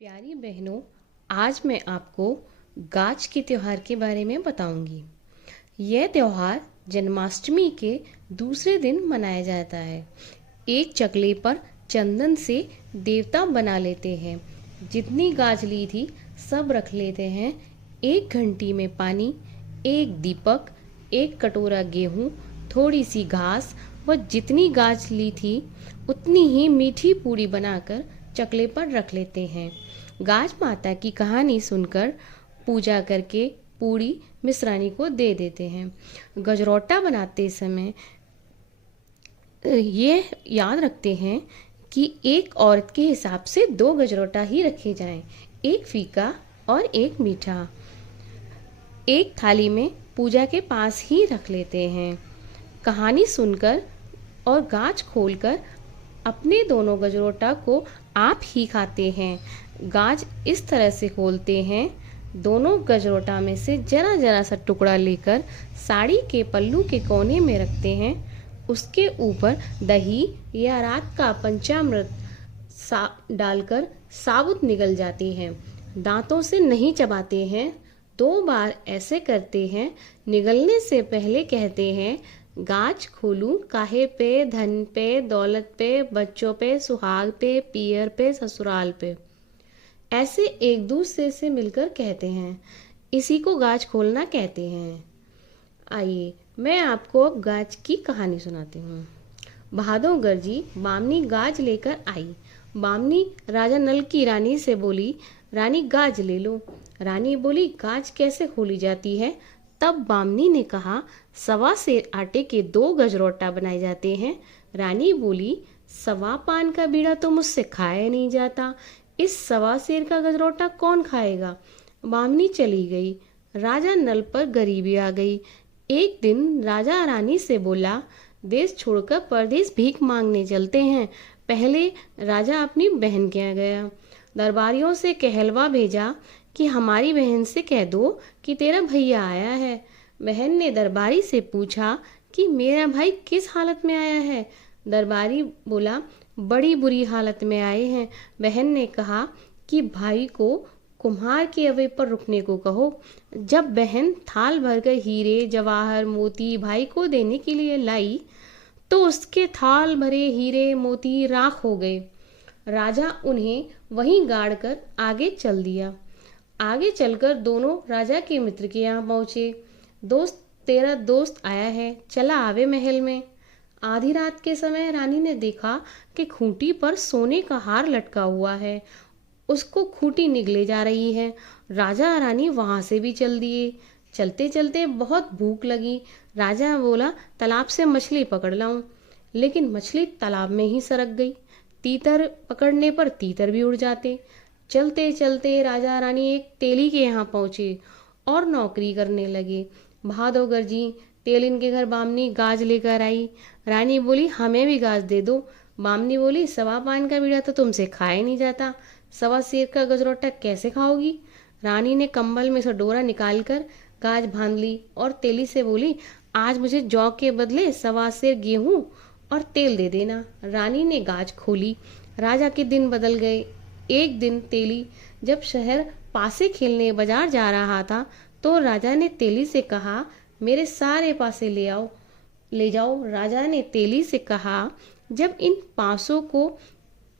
प्यारी बहनों, आज मैं आपको गाज के त्योहार के बारे में बताऊंगी। यह त्योहार जन्माष्टमी के दूसरे दिन मनाया जाता है। एक चकले पर चंदन से देवता बना लेते हैं। जितनी गाज ली थी सब रख लेते हैं। एक घंटी में पानी, एक दीपक, एक कटोरा गेहूँ, थोड़ी सी घास व जितनी गाज ली थी उतनी ही मीठी पूरी बनाकर चकले पर रख लेते हैं। गाज माता की कहानी सुनकर पूजा करके पूरी मिश्रानी को दे देते हैं। गजरौटा बनाते समय ये याद रखते हैं कि एक औरत के हिसाब से 2 गजरौटा ही रखे जाएं, एक फीका और एक मीठा। एक थाली में पूजा के पास ही रख लेते हैं। कहानी सुनकर और गाज खोलकर अपने दोनों गजरोटा को आप ही खाते हैं। गाज इस तरह से खोलते हैं, दोनों गजरोटा में से जरा जरा सा टुकड़ा लेकर साड़ी के पल्लू के कोने में रखते हैं। उसके ऊपर दही या रात का पंचामृत डालकर साबुत निगल जाती हैं। दांतों से नहीं चबाते हैं, 2 बार ऐसे करते हैं। निगलने से पहले कहते हैं, गाज खोलूं काहे पे, धन पे, दौलत पे, बच्चों पे, सुहाग पे, पियर पे, ससुराल पे। ऐसे एक दूसरे से मिलकर कहते हैं। इसी को गाज खोलना कहते हैं। आइए मैं आपको अब गाज की कहानी सुनाती हूँ। बहादुर जी बामनी गाज लेकर आई। बामनी राजा नल की रानी से बोली, रानी गाज ले लो। रानी बोली, गाज कैसे खोली जाती है? तब बामनी ने कहा, 1.25 सेर आटे के 2 गजरौटा बनाए जाते हैं। रानी बोली, 1.25 पान का बीड़ा तो मुझसे खाया नहीं जाता, इस 1.25 सेर का गजरौटा कौन खाएगा? बामनी चली गई। राजा नल पर गरीबी आ गई। एक दिन राजा रानी से बोला, देश छोड़कर परदेश भीख मांगने चलते हैं। पहले राजा अपनी बहन के यहाँ गया। दरबारियों से कहलवा भेजा कि हमारी बहन से कह दो कि तेरा भैया आया है। बहन ने दरबारी से पूछा कि मेरा भाई किस हालत में आया है? दरबारी बोला, बड़ी बुरी हालत में आए हैं। बहन ने कहा कि भाई को कुम्हार के अवे पर रुकने को कहो। जब बहन थाल भरकर हीरे जवाहर मोती भाई को देने के लिए लाई तो उसके थाल भरे हीरे मोती राख हो गए। राजा उन्हें वहीं गाड़ कर आगे चल दिया। आगे चलकर दोनों राजा के मित्र के यहाँ पहुंचे। दोस्त, तेरा दोस्त आया है, चला आवे महल में। आधी रात के समय रानी ने देखा कि खूंटी पर सोने का हार लटका हुआ है, उसको खूंटी निगले जा रही है। राजा रानी वहां से भी चल दिए। चलते चलते बहुत भूख लगी। राजा बोला, तालाब से मछली पकड़ लाऊं, लेकिन मछली तालाब में ही सरक गई। तीतर पकड़ने पर तीतर भी उड़ जाते। चलते चलते राजा रानी एक तेली के यहाँ पहुंचे और नौकरी करने लगे। बहादुर जी तेलिन के घर बामनी गाज लेकर आई। रानी बोली, हमें भी गाज दे दो। बामनी बोली, 1.25 पान का बीड़ा तो तुमसे खाया नहीं जाता, 1.25 सेर का गजरौटा कैसे खाओगी? रानी ने कंबल में से डोरा निकालकर गाज बांध ली और तेली से बोली, आज मुझे जौ के बदले 1.25 सेर गेहूं और तेल दे देना। रानी ने गाज खोली। राजा के दिन बदल गए। एक दिन तेली जब शहर पासे खेलने बाजार जा रहा था तो राजा ने तेली से कहा, मेरे सारे पासे ले जाओ। राजा ने तेली से कहा, जब इन पासों को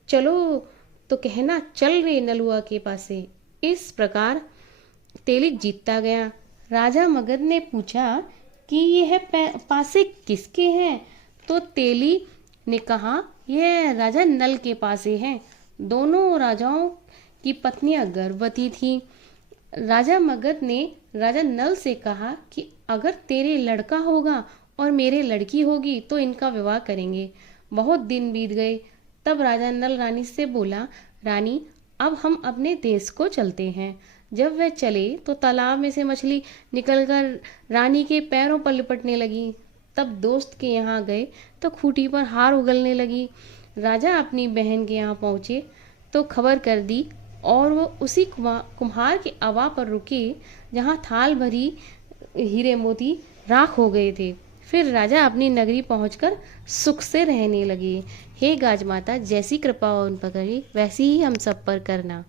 चलो तो कहना, चल रे नलुआ के पासे। इस प्रकार तेली जीतता गया। राजा मगध ने पूछा कि यह पासे किसके हैं? तो तेली ने कहा, यह राजा नल के पासे हैं। दोनों राजाओं की पत्नियां गर्भवती थीं। राजा मगध ने राजा नल से कहा कि अगर तेरे लड़का होगा और मेरे लड़की होगी तो इनका विवाह करेंगे। बहुत दिन बीत गए। तब राजा नल रानी से बोला, रानी अब हम अपने देश को चलते हैं। जब वह चले तो तालाब में से मछली निकलकर रानी के पैरों पर लिपटने लगी। तब दोस्त के यहाँ गए तो खूंटी पर हार उगलने लगी। राजा अपनी बहन के यहाँ पहुँचे तो खबर कर दी और वो उसी कुम्हार के अवा पर रुके जहाँ थाल भरी हीरे मोती राख हो गए थे। फिर राजा अपनी नगरी पहुंचकर सुख से रहने लगे। हे गाज माता, जैसी कृपा उन पर करी वैसी ही हम सब पर करना।